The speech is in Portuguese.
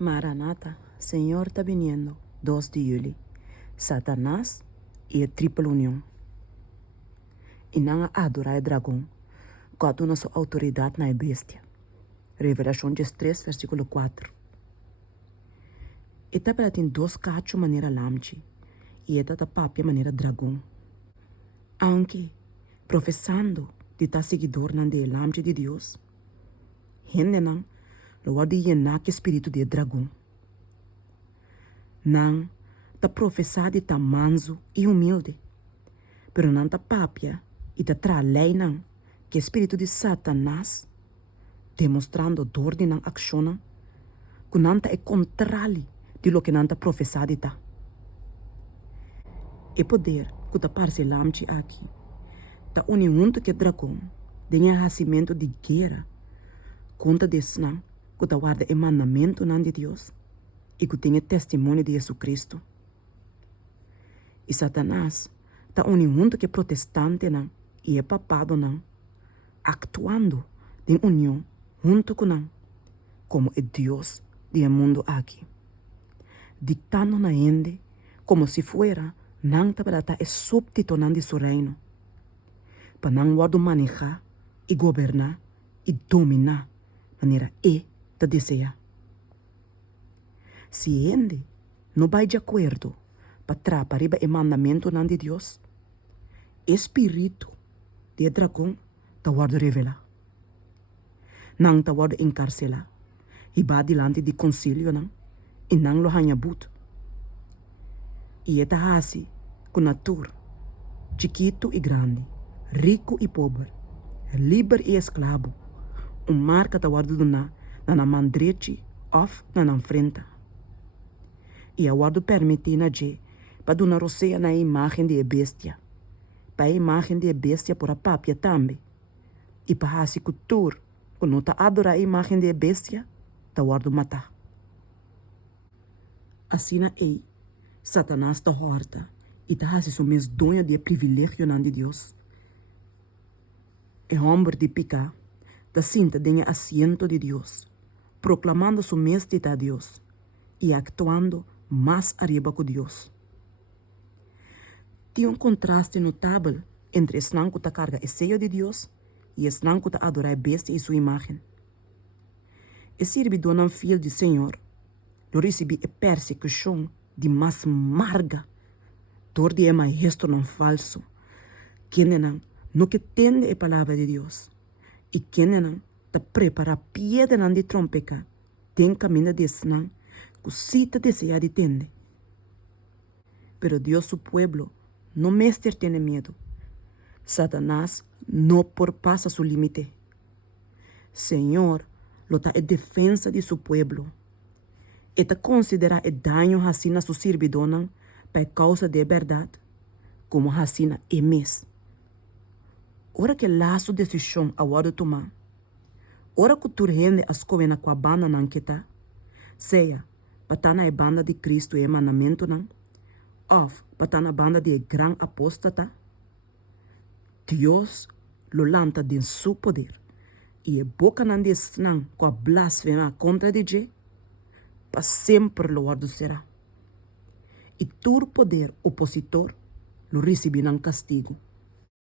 Maranata, Señor está viniendo, 2 de julio. Satanás e a triple união. E não adorar o dragão, quando na sua autoridade na bestia. Revelação 3, versículo 4. E também tem 2 cachos maneira lamchi, e esta papia maneira dragão. Aunque, professando de estar seguidor nan de lamchi de Deus, gente não, lo de llenar que espírito de dragão. Não, ta professar de estar manso e humilde, pero não ta papia e ta tra lei não, que espírito de Satanás, demonstrando dor de não acciona, que não ta é contrário de lo que não ta professar de ta. E poder que ta parcelamchi aqui, ta uni junto que dragão, de nascimento de guerra, conta desse não, que ta guarda o mandamento não de Deus, e que tenha testemunho de Jesus Cristo. E Satanás está uni junto que protestante não e é papado não, actuando em união junto com não, como é Deus do mundo aqui, dictando na gente como se fuera não para estar súbdito não de seu reino, para não guardo manejar e governar e dominar maneira te deseja. Se ele não vai de acordo para trapar o mandamento de Deus, espírito de dragão te guarda revelar. Não te guarda encarcelar e vai diante de concílio não, e não lo hanha but. E é assim com natura, chiquito e grande, rico e pobre, livre e escravo, marca te guarda na mão direita ou na frente. E a guarda permite na je para donar roceia na imagem de bestia, para a imagem de bestia por a papia também, e para a cultura, quando ta adora a imagem de bestia, ta guarda matar. Assim na Satanás ta horta e ta hasi su mes donha de privilégio nan de Deus. E homem de pica ta sinta denha asiento de Deus, proclamando su mestre a Deus e actuando mais arriba com Deus. Tem contraste notável entre esnan que ta carga o sello de Deus e esnan que ta adora a bestia e sua imagem. E servidor não fiel do Senhor, lo recebi a persecução de mais marga, dor de maestro não falso, que não que tende a palavra de Deus, e que não ta prepara piedra não de trompeca, tem caminho de esnan, que cita deseja de tende. Pero Deus, su pueblo, no mestre tiene miedo. Satanás no porpasa su límite. Senhor, lo ta é defensa de su pueblo. E ta considera o daño assim na su servidona por causa de verdade, como assim na mes. Ora que laço decisão agora tomar. Ora que tu rende as coisas com a banda não que tá, seja para estar na banda de Cristo e mandamento não, ou para estar na banda de gran apóstata, Deus lo lanta de seu poder e a boca não desnã com a blasfema contra de Deus, para sempre lo guardo será. E todo poder opositor lo receberá castigo.